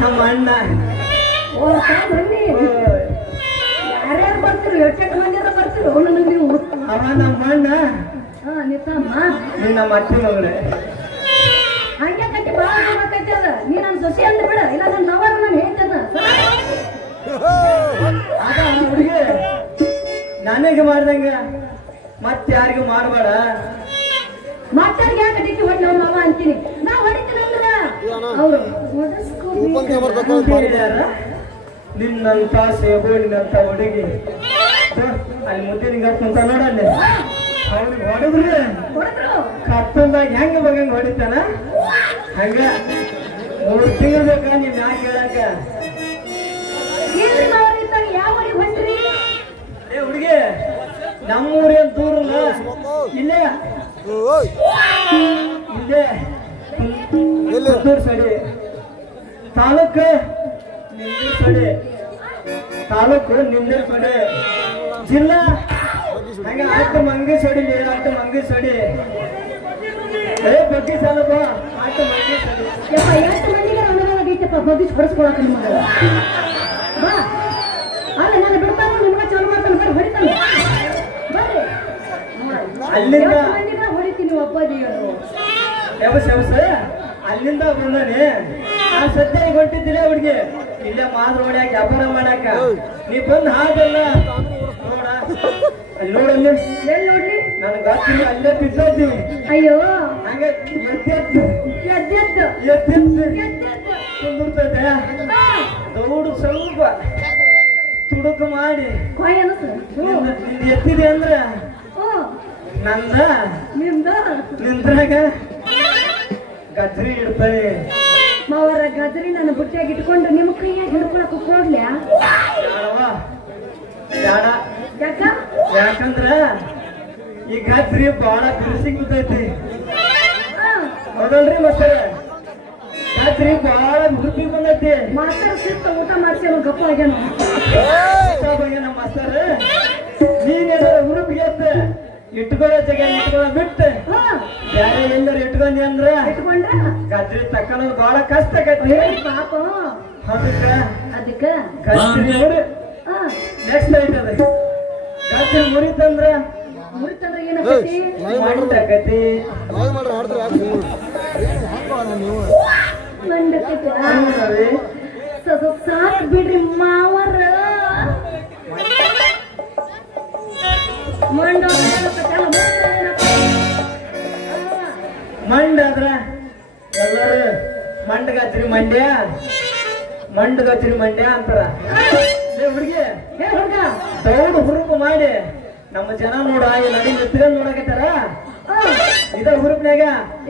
ನಮ್ಮ ಅಣ್ಣ ಯಾರ್ಯಾರು ಬರ್ತೀರಿ ಎಷ್ಟು ಮಂದಿರ ಬರ್ತೀರಿ ಅವನು ನೀವು ಅವ ನಮ್ಮ ಅಣ್ಣ ನಿತ್ತಮ್ಮ ನೀನ್ ನಮ್ಮ ಅತ್ತೆ ಮಗಳೇ ಹಂಗೆ ಕಟ್ಟಿ ಬಾಳ ಗೊತ್ತೈತಿ ಅದ ನೀ ನನ್ನ ಸೊಸೆ ಅಂದ ಬಿಡ ಇಲ್ಲ ನನ್ನ ನವರ ನಾನು ಹೇಳ್ತೇನ ಆಗ ಹುಡುಗಿ ನನಗೆ ಮಾಡ್ದಂಗ ಮತ್ತೆ ಯಾರಿಗೂ ಮಾಡಬೇಡ ಮಾತಾಡಿ ಯಾಕೆ ಡಿಕ್ಕಿ ಹೊಡಿ ನಮ್ಮ ಮಾವ ಅಂತೀನಿ ನಾ ಹೊಡಿತೀನಿ ಅಂದ್ರ ಅವರು ನಿನ್ನಂತ ಸೇಬೋಳಿನಂತ ಹುಡುಗಿ ಅಲ್ಲಿ ಮುದ್ದೆ ನಿಂಗಪ್ಪ ಅಂತ ನೋಡಲ್ಲಿ ಅವ್ರಿಗೆ ಹೊಡೆದ್ರೆ ಕತ್ತಂದಾಗ ಹೆಂಗ ಬಗಂಗ ಹೊಡಿತಾನ ಹಂಗ 3 ತಿಂಗಳು ಬೇಕಾ ನೀವ್ ಯಾಕೆ ಹೇಳಕ ಯಾವ ಹೊಂಟ್ರಿ ಏ ಹುಡುಗಿ ನಮ್ಮೂರೇನ್ ದೂರ ಇಲ್ಲೇ ಇಲ್ಲೇ ಪುತ್ತೂರು ಸಡಿ ತಾಲೂಕು ನಿಂದೂರು ಸಡಿ ತಾಲೂಕು ನಿಂದೂರು ಸಡಿ ಜಿಲ್ಲಾ ಹಂಗ ಆಯ್ತು ಮಂಗಿ ಸಡಿ ಆಯ್ತು ಮಂಗಿ ಸಡಿ ಏ ಬಗ್ಗೆ ಸಾಲಪ್ಪ ಆಯ್ತು ಮಂಗಿ ಸಡಿ ಎಷ್ಟು ಮಂದಿಗೆ ಅನುಭವ ಬಗ್ಗೆ ಹೊಡಿಸ್ಕೊಳಕ ನಿಮಗೆ ಬಾ ಅಲ್ಲ ನಾನು ಬಿಡ್ತಾನ ನಿಮ್ಗೆ ಚಾಲು ಮಾಡ್ತಾನೆ ಬರ್ರಿ ಹೊಡಿತಾನೆ ಬರ್ರಿ ಅಲ್ಲಿಂದ ಹೊಡಿತೀನಿ ಒಬ್ಬದಿ ಎವಸ ಅಲ್ಲಿಂದ ಬಂದಾನೆ ಆ ಸದ್ಯ ಹೊಂಟಿದ್ದಿಲ್ಲ ಹುಡುಗಿ ಇಲ್ಲೇ ಮಾದ್ರ ಹೊಡ್ಯಾಕ ವ್ಯಾಪಾರ ಮಾಡಾಕ ನೀ ಬಂದ್ ಹಾಗಲ್ಲ ನೋಡ ಅಲ್ಲಿ ನೋಡಲ್ಲಿ ಎಲ್ಲಿ ನೋಡ್ರಿ ನನ್ ಗಾತ್ರಿ ಅಲ್ಲೇ ಬಿದ್ದೋದ್ದೀವಿ ಅಯ್ಯೋ ಹಂಗ ಎದ್ದೆದ್ದು ಕುಂದಿರ್ತೈತೆ ದೌಡು ಸ್ವಲ್ಪ ತುಡುಕು ಮಾಡಿ ಎತ್ತಿದೆ ಅಂದ್ರ ನಂದ ನಿಂದ್ರಾಗ ಗಜ್ರಿ ಇಡ್ತಾನೆ ಮಾವರ ಗಜ್ರಿ ನಾನು ಬುಟ್ಟಿಯಾಗಿ ಇಟ್ಕೊಂಡು ನಿಮ್ಮ ಕೈಯಾಗ ಹಿಡ್ಕೊಳಕ್ ಕೊಡ್ಲ್ಯಾ ಯಾಕ ಯಾಕಂದ್ರ ಈ ಗಜ್ರಿ ಬಾಳ ಬಿರುಸಿ ಗೊತ್ತೈತಿ ಹೌದಲ್ರಿ ಮಸ್ತರ ಗಜ್ರಿ ಬಾಳ ಹುಡುಕಿ ಬಂದೈತಿ ಮಾಸ್ತರ ಸಿಕ್ಕ ಊಟ ಮಾಡಿಸಿ ಗಪ್ಪ ಆಗ್ಯಾನ ನಮ್ಮ ಮಾಸ್ತರ ನೀನೇನಾರ ಹುರುಪಿಗೆ ಇಟ್ಕೊಳ್ಳೋ ಜಾಗ ಇಟ್ಕೊಳ್ಳೋ ಬಿಟ್ಟು ಬೇರೆ ಎಲ್ಲರೂ ಇಟ್ಕೊಂಡಿ ಅಂದ್ರ ಇಟ್ಕೊಂಡ್ರ ಗಜ್ರಿ ತಕ್ಕನೋದು ಬಹಳ ಕಷ್ಟ ಆಗೈತಿ ಪಾಪ ಅದಕ್ಕ ಗಜ್ರಿ ನೋಡಿ ನೆಕ್ಸ್ಟ್ ಐತದ ಗಜ್ರಿ ಮುರಿತಂದ್ರ ಏನಕ್ಕತಿ ಮಂಡಕತಿ ಸಾಕ್ ಬಿಡ್ರಿ ಮಾವರ ಮಂಡ ಆದ್ರ ಎಲ್ಲರೂ ಮಂಡಗಚ್ರಿ ಮಂಡ್ಯ ಅಂತಾರ ಹುಡುಗಿ ದೌಡು ಹುರುಪು ಮಾಡಿ ನಮ್ಮ ಜನ ನೋಡ ಈ ನಡಿ ನಿತ್ರ ನೋಡಕತ್ತಾರ ಇದ ಹುರುಪ್ನಾಗ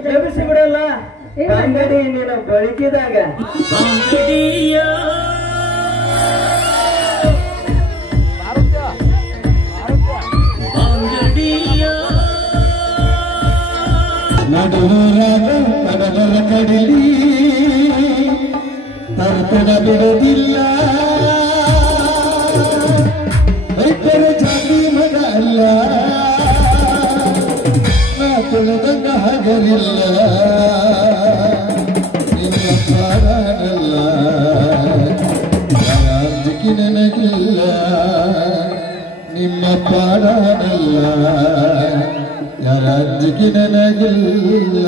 ಎಬ್ಬಿಸಿ ಬಿಡಲ್ಲ ಅಂಗಡಿ ನೀನು ಬೆಳಕಿದಾಗ ನಡುವರಾಗ ಕಡಲರ ಕಡಲಿ ತರ್ತನ ಬಿಡೋದಿಲ್ಲ ರೈತರ ಜಾತಿ ಮಗ ಅಲ್ಲ ನಾ ತುಳಿದಂಗ ಹಗರಿಲ್ಲ ನಿನ್ನ ಪ್ರಾಣಲ್ಲ ಯಾರಾಂಜಿಕೆ ನನಗಿಲ್ಲ ನಿಮ್ಮ ಪ್ರಾಣಲ್ಲ ಯಾರಾಂಜಿಕೆ ನನಗಿಲ್ಲ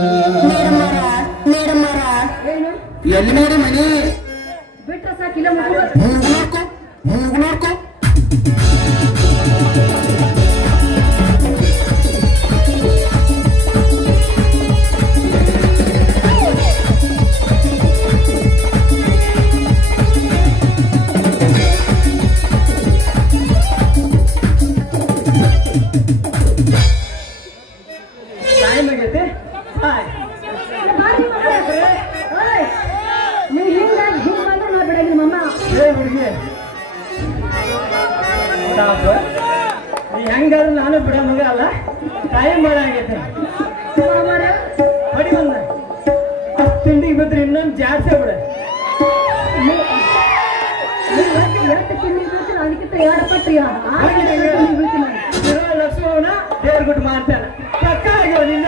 ಎಲ್ಲಿ ನೋಡಿ ಮನೆ ಬಿಟ್ರ ಸಾಕಿಲ್ಲ ಮೂಗ್ನೋಡ್ಕೊ ನೀ ಹೆಂಗಾದ್ರೂ ನಾನು ಬಿಡ ಮಗ ಅಲ್ಲ ಟೈಮ್ ಮಾಡಾಗೈತೆ ಹೊಡಿ ಬಂದ ತಿಂಡಿಗೆ ಬಿದ್ರೆ ಇನ್ನೊಂದು ಜಾಸ್ತಿ ಬಿಡ ಲಕ್ಷ್ಮಣ ದೇವ್ರ ಗುಟ್ಟು ಮಾಡ್ತಾನೆ ಪಕ್ಕ ಆಗ್ಯಾವ ನಿನ್ನ